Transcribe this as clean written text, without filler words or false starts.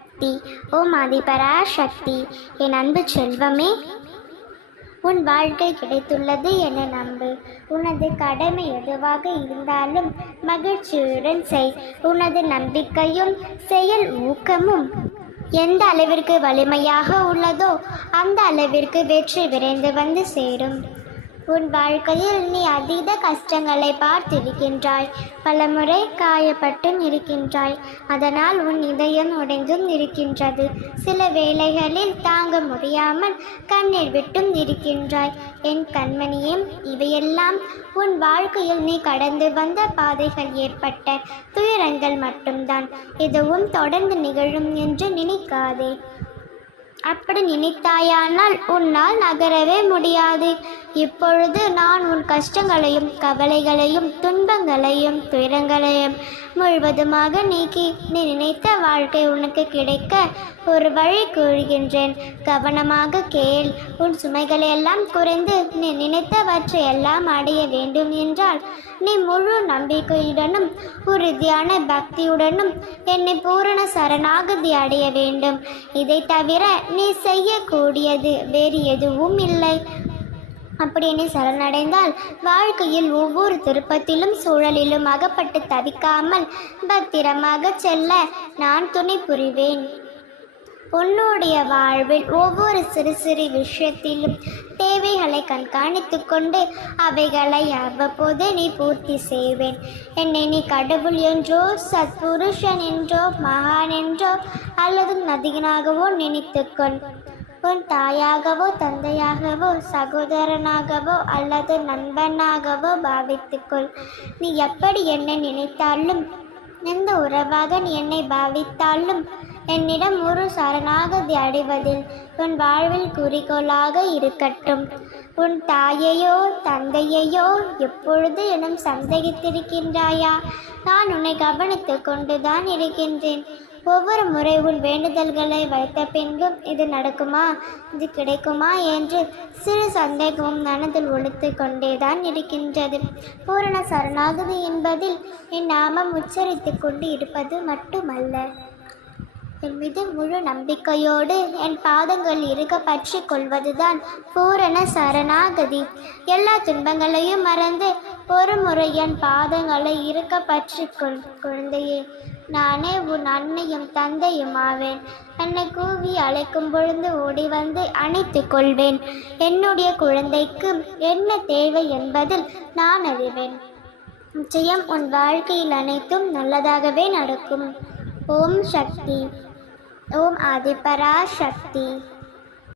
சக்தி. ஓம் ஆதிபரா சக்தி. என் அன்பு செல்வமே, உன் வாழ்க்கை கிடைத்துள்ளது என நம்பு. உனது கடமை எதுவாக இருந்தாலும் மகிழ்ச்சியுடன் செய். உனது நம்பிக்கையும் செயல் ஊக்கமும் எந்த அளவிற்கு வலிமையாக உள்ளதோ அந்த அளவிற்கு வெற்றி விரைந்து வந்து சேரும். உன் வாழ்க்கையில் நீ அதீத கஷ்டங்களை பார்த்திருக்கின்றாய், பலமுறை காயப்பட்டும் இருக்கின்றாய். அதனால் உன் இதயம் உடைந்தும் இருக்கின்றது. சில வேளைகளில் தாங்க முடியாமல் கண்ணீர் விட்டும் இருக்கின்றாய். என் கண்மணியே, இவையெல்லாம் உன் வாழ்க்கையில் நீ கடந்து வந்த பாதைகள் ஏற்பட்ட துயரங்கள் மட்டும்தான். எதுவும் தொடர்ந்து நிகழும் என்று நினைக்காதே. அப்படி நினைத்தாயானால் உன்னால் நகரவே முடியாது. இப்பொழுது நான் உன் கஷ்டங்களையும் கவலைகளையும் துன்பங்களையும் துயரங்களையும் முழுவதுமாக நீக்கி நீ நினைத்த வாழ்க்கை உனக்கு கிடைக்க ஒரு வழி கூறுகின்றேன். கவனமாக கேள். உன் சுமைகளையெல்லாம் குறைந்து நீ நினைத்தவற்றை எல்லாம் அடைய வேண்டும் என்றால் நீ முழு நம்பிக்கையுடனும் உறுதியான பக்தியுடனும் என்னை பூரண சரணாகதி அடைய வேண்டும். இதை தவிர நீ செய்யக்கூடியது வேறு எதுவும் இல்லை. அப்படி நீ சரணடைந்தால் வாழ்க்கையில் ஒவ்வொரு திருப்பத்திலும் சூழலிலும் அகப்பட்டு தவிக்காமல் பத்திரமாக செல்ல நான் துணை புரிவேன். உன்னுடைய வாழ்வில் ஒவ்வொரு சிறு சிறு விஷயத்திலும் தேவைகளை கண்காணித்து கொண்டு அவைகளை அவ்வப்போது நீ பூர்த்தி செய்வேன். என்னை நீ கடவுள் என்றோ சத்புருஷன் என்றோ மகான் என்றோ அல்லது நதிகனாகவோ நினைத்துக்கொள். உன் தாயாகவோ தந்தையாகவோ சகோதரனாகவோ அல்லது நண்பனாகவோ பாவித்துக்கொள். நீ எப்படி என்னை நினைத்தாலும் எந்த உறவாக நீ என்னை பாவித்தாலும் என்னிடம் ஒரு சரணாகதி அடைவதில் உன் வாழ்வில் குறிக்கோளாக இருக்கட்டும். உன் தாயையோ தந்தையையோ எப்பொழுது எனும் சந்தேகித்திருக்கின்றாயா? நான் உன்னை கவனித்து கொண்டுதான் இருக்கின்றேன். ஒவ்வொரு முறை உன் வேண்டுதல்களை வைத்த பின்பும் இது நடக்குமா, இது கிடைக்குமா என்று சிறு சந்தேகமும் மனதில் ஒழித்து கொண்டேதான் இருக்கின்றது. பூரண சரணாகதி என்பதில் என் நாமம் உச்சரித்து கொண்டு இருப்பது மட்டுமல்ல, என் மீது முழு நம்பிக்கையோடு என் பாதங்கள் இருக்க பற்றி கொள்வதுதான் பூரண சரணாகதி. எல்லா துன்பங்களையும் மறந்து ஒரு முறை என் பாதங்களை இருக்க பற்றி கொள். குழந்தையே, நானே உன் அன்னையும் தந்தையும் ஆவேன். என்னை கூவி அழைக்கும் பொழுது ஓடி வந்து அணைத்து கொள்வேன். என்னுடைய குழந்தைக்கு என்ன தேவை என்பதில் நான் அறிவேன். நிச்சயம் உன் வாழ்க்கையில் அனைத்தும் நல்லதாகவே நடக்கும். ஓம் சக்தி. ஓம் ஆதிபரா சக்தி.